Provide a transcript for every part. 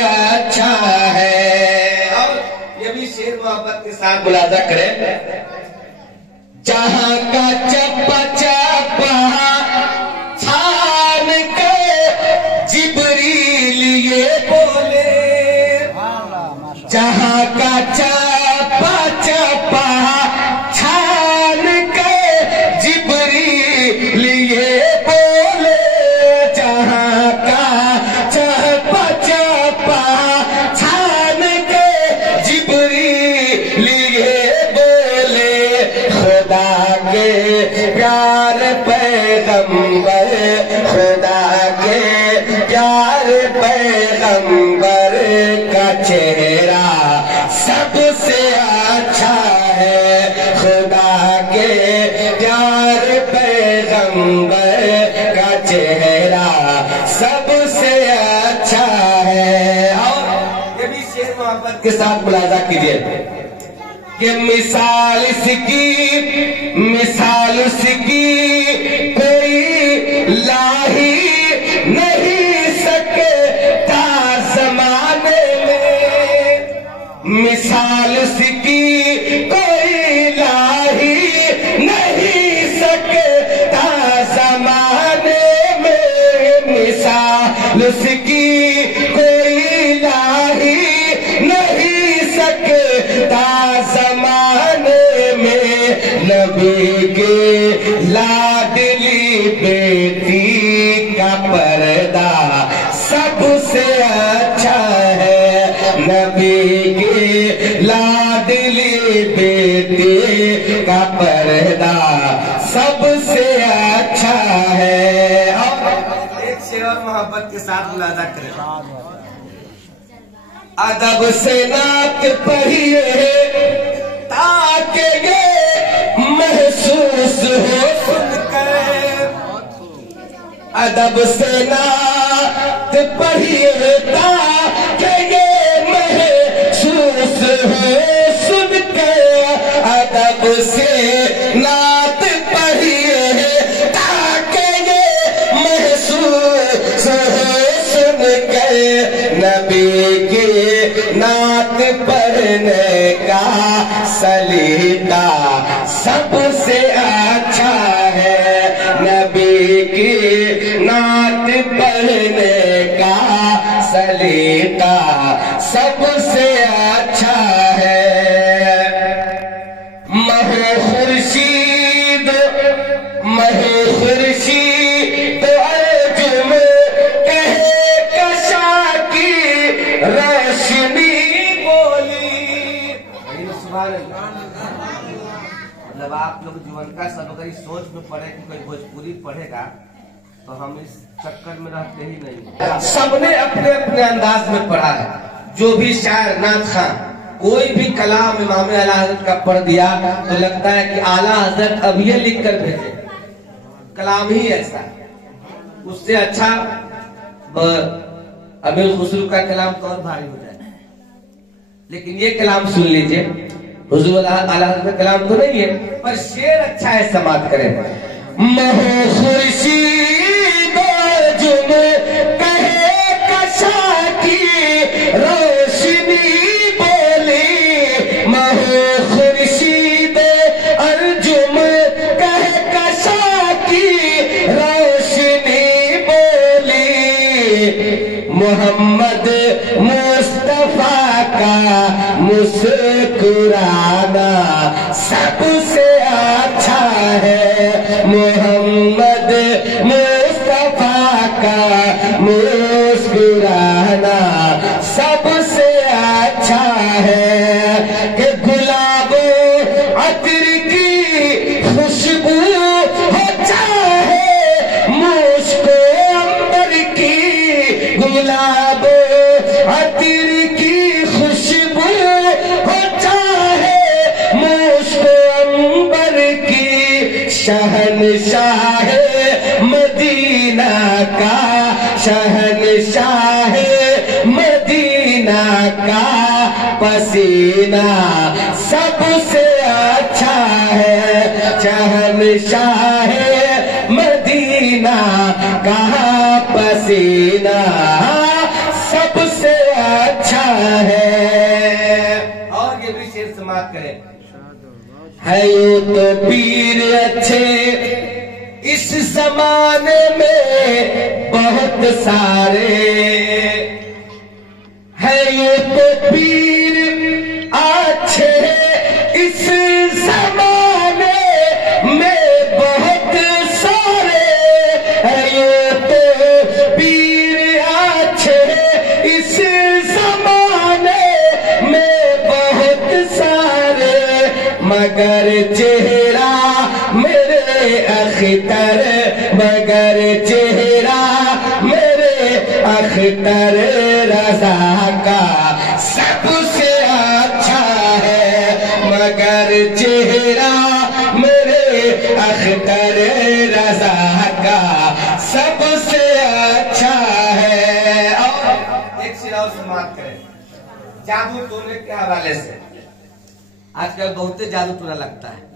اچھا ہے. اور یہ بھی شعر محبت کے ساتھ ملاحظہ کریں. جہاں کا چپا چپا چھان کے جبریل یہ بولے. جہاں کا چپا چپا چھان کے جبریل یہ بولے. جہاں کا چپا چپا چھان کے جبریل یہ بولے. خدا کے پیار پیغمبر خدا کے پیار پیغمبر کا چہرہ سب سے اچھا ہے. خدا کے پیار پیغمبر کا چہرہ سب سے اچھا ہے. اور یہ بھی شعر محبت کے ساتھ ملاحظہ کیجیے کہ مثال اس کی کوئی لاہی نہیں سکتا زمانے میں. مثال اس کی کوئی لاہی نہیں سکتا زمانے میں. مثال اس کی کوئی لاہی نہیں سکتا زمانے میں. نبی کے لاڈلی بیٹی کا پردہ سب سے اچھا ہے. نبی کے لاڈلی بیٹی کا پردہ سب سے اچھا ہے. اور ایک شعر اور محبت کے ساتھ ملاحظہ کریں. ادب سے نعت پڑھیے تاکہ یہ محسوس ہو سن کر. ادب سے نعت پڑھیے تاکہ یہ محسوس ہو سن کر. ادب سے نعت پڑھیے تاکہ یہ محسوس ہو سن کر. نبی کی نعت پڑھنے کا سلیقہ سب سے اچھا ہے. نبی کی نعت پڑھنے کا سلیقہ سب سے اچھا ہے. مہ خورشید ارجم کہے کشا کی روشنی بولی. مطلب آپ لوگ جیون کا سب اگر سوچ میں پڑھے کہ کوئی بھوجپوری پڑھے گا تو ہم اس چکر میں رہتے ہی نہیں. سب نے اپنے اپنے انداز میں پڑھا ہے. جو بھی شاعر نعت خواں کوئی بھی کلام امام اعلیٰ حضرت کا پڑھ دیا تو لگتا ہے کہ اعلیٰ حضرت اب یہ لکھ کر بھیجے. کلام ہی ایسا. اس سے اچھا امیر خسرو کا کلام تو اور بھاری ہو جائے. لیکن یہ کلام سن لیجئے. حضور اعلیٰ حضرت کا کلام تو نہیں ہے پر شعر اچھا ہے. سماعت کریں. مہ خورشید ارجم کہے کشا کی روشنی بولی. مہ خورشید ارجم کہے کشا کی روشنی بولی. محمد مصطفیٰ کا مسکرانا سب سے اچھا ہے. محمد مصطفیٰ کا مسکرانا سب سے اچھا ہے. کہ گلاب عطر کی خوشبو ہو چاہے مشک عنبر کی. گلاب عطر کی خوشبو ہو چاہے مشک عنبر کی. شہنشاہ مدینہ کا شہنشاہ مدینہ کا پسینہ سب سے اچھا ہے. شہنشاہ مدینہ کا پسینہ سب سے سماعت کریں. ہے یوں تو پیر اچھے اس زمانے میں بہت سارے، ہے یوں تو پیر اچھے اس زمانے میں بہت سارے، ہے یوں تو پیر اچھے اس زمانے میں بہت سارے، مگر چہرہ میرے اختر، مگر چہرہ میرے اختر رضا کا سب سے اچھا ہے، مگر چہرہ میرے اختر رضا کا سب سے اچھا ہے. اور ایک سیرا سماعت کریں جادو ٹونے کے حوالے سے. آج کل بہت جادو ٹونا لگتا ہے،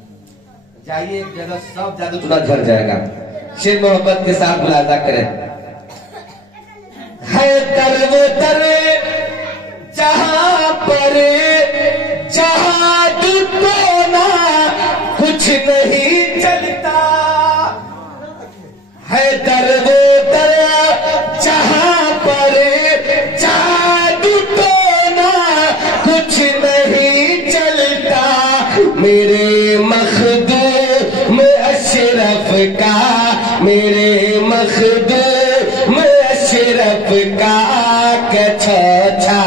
جائیے ایک جگہ سب جادو ٹونا جھڑ جائے گا. شیر محبت کے ساتھ ملاحظہ کریں. ہے در وہ در جہاں پر جادو ٹونا کچھ نہیں چلتا، ہے در وہ در جہاں پر جادو ٹونا کچھ نہیں چلتا، میرے مخدوم اشرف کا، میرے مخدوم اشرف کا کچھا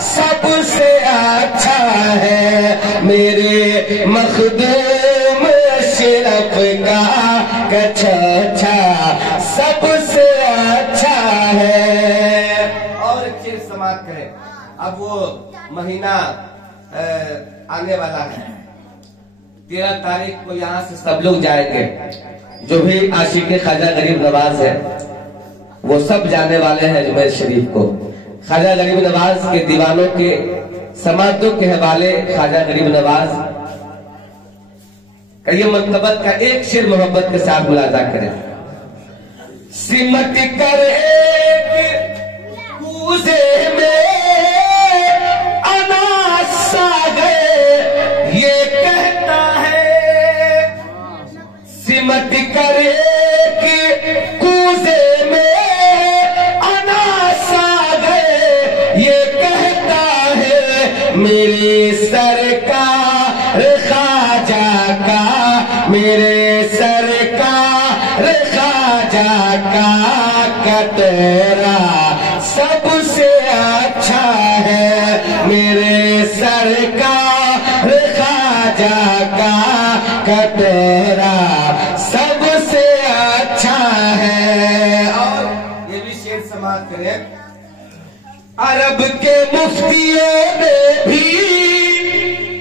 سب سے اچھا ہے، میرے مخدوم اشرف کا کچھا سب سے اچھا ہے. اور ایک چیز سماعت کریں. اب وہ مہینہ آنے والا ہے، 13 تاریخ کو یہاں سے سب لوگ جائیں گے. جو بھی عاشق خواجہ غریب نواز ہے وہ سب جانے والے ہیں اجمیر شریف کو. خواجہ غریب نواز کے دیوانوں کے سماعتوں کے حوالے خواجہ غریب نواز کا یہ منقبت کا ایک شعر محبت کے ساتھ ملاحظہ کریں. سمٹ کر ایک کوزے میں اناس آ گئے یہ کہتا ہے، سمٹ کر ایک کوزے میں اناس آ گئے یہ کہتا ہے، میری سرکار خواجہ کا، میرے سرکار خواجہ کا کٹورا سب سے اچھا ہے، میرے سرکار خواجہ کا کٹورا سب سے اچھا ہے. اور یہ بھی شعر سماعت کریں. عرب کے مفتیوں نے بھی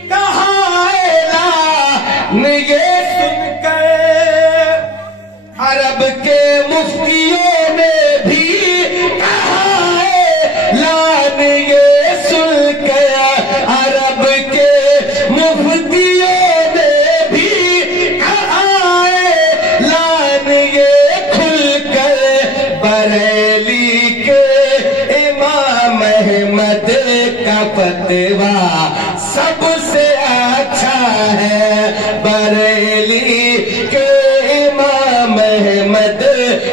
کہا اعلان یہ سن کر، عرب کے مفتیوں نے بھی کہا اعلان یہ سن کر، عرب کے مفتیوں نے بھی کہا اعلان یہ کھل کر، بریلی کے امام احمد کا فتویٰ سب سے اچھا ہے، بریلی کے امام احمد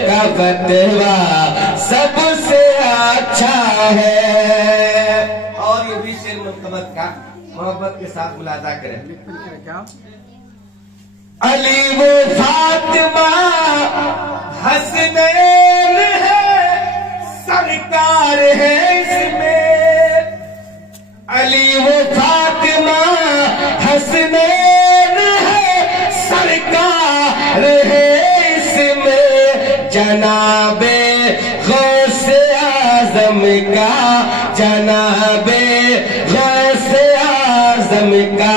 کا فتویٰ سب سے اچھا ہے. اور یہ بھی شعر منقبت کا محبت کے ساتھ ملاحظہ کریں. علی و فاطمہ حسنین ہے سرکار ہے اس میں، علی و فاطمہ حسنین ہے سرکار ہے اس میں، جناب غوث اعظم کا، جناب غوث اعظم کا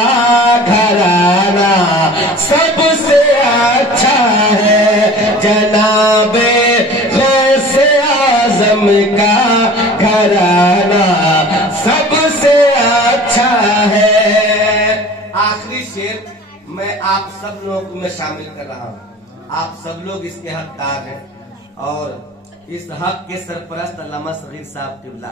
گھرانہ سب سے اچھا ہے، جناب غوث اعظم کا گھرانہ سب سے اچھا ہے. آخری شعر میں آپ سب لوگوں کو میں شامل کر رہا ہوں. آپ سب لوگ اس کے حقدار ہیں اور اس حق کے سرپرست علامہ صغیر صاحب قبلہ